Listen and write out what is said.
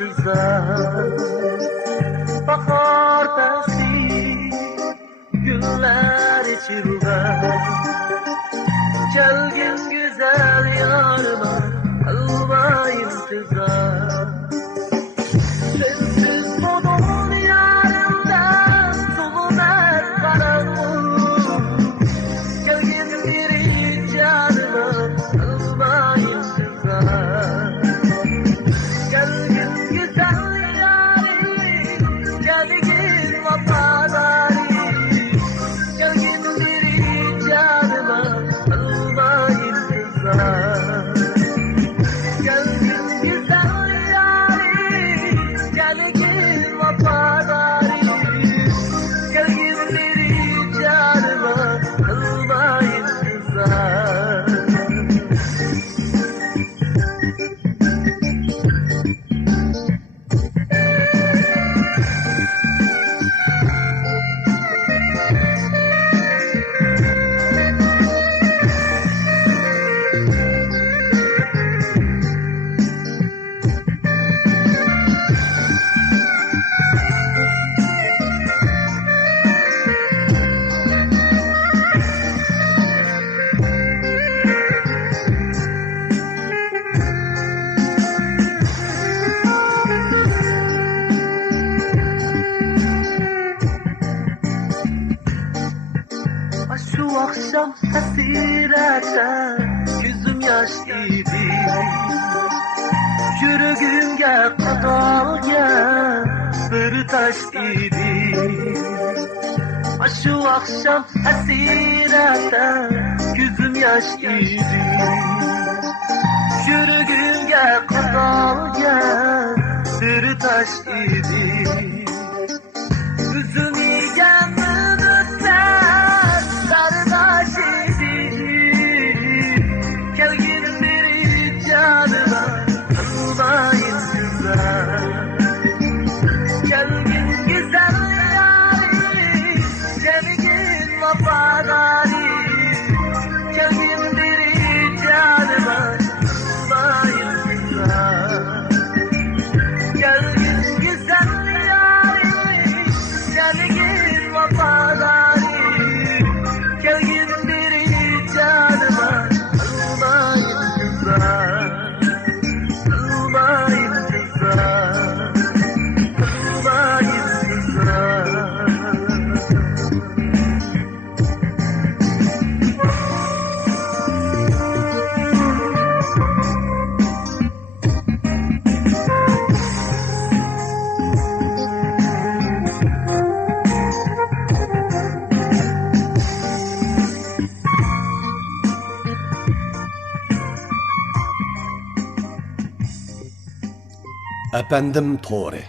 intizor. Bahor tasli günler içilgan. Kelgin güzel yarıma kalma intizor. Sensiz bu dünyadan zulmet karanlık. Kelgin bir canıma kalma intizor. Kelgin güzel yarim, kelgin vafadari. Kelgin bir canıma kalma intizor. Kelgin güzel yarim, kelgin vafadari. Kelgin bir canıma kalma intizor. Şu akşam hasirete yüzüm yaş idi. Yüreğimge qadalgan bir taş idi. Şu akşam hasirete yüzüm yaş idi. Yüreğimge qadalgan bir taş idi. Üzüm yeganmin o'tlar sardosh idi. Kelgin bir canıma kalma intizor. Kelgin güzel yarim, kelgin vafadari. Kelgin bir canıma kalma intizor. Kelgin güzel yarim, kelgin vafadari. Kelgin bir canıma kalma intizor. Kalma intizor. Kalma intizor. Efendim To'g'ri.